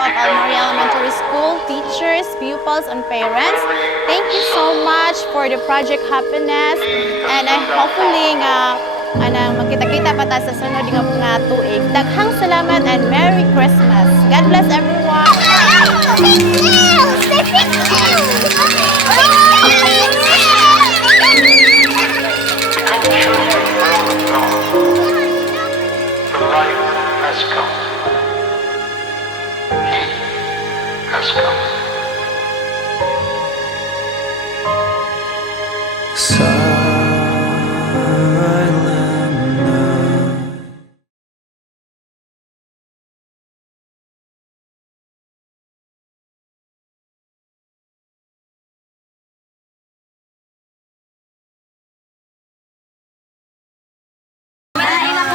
of Almaria Elementary School, teachers, pupils, and parents, thank you so much for the Project Happiness. And I hopefully magkita-kita pa ta sa sunod nga tuig. Daghang salamat and Merry Christmas. God bless everyone.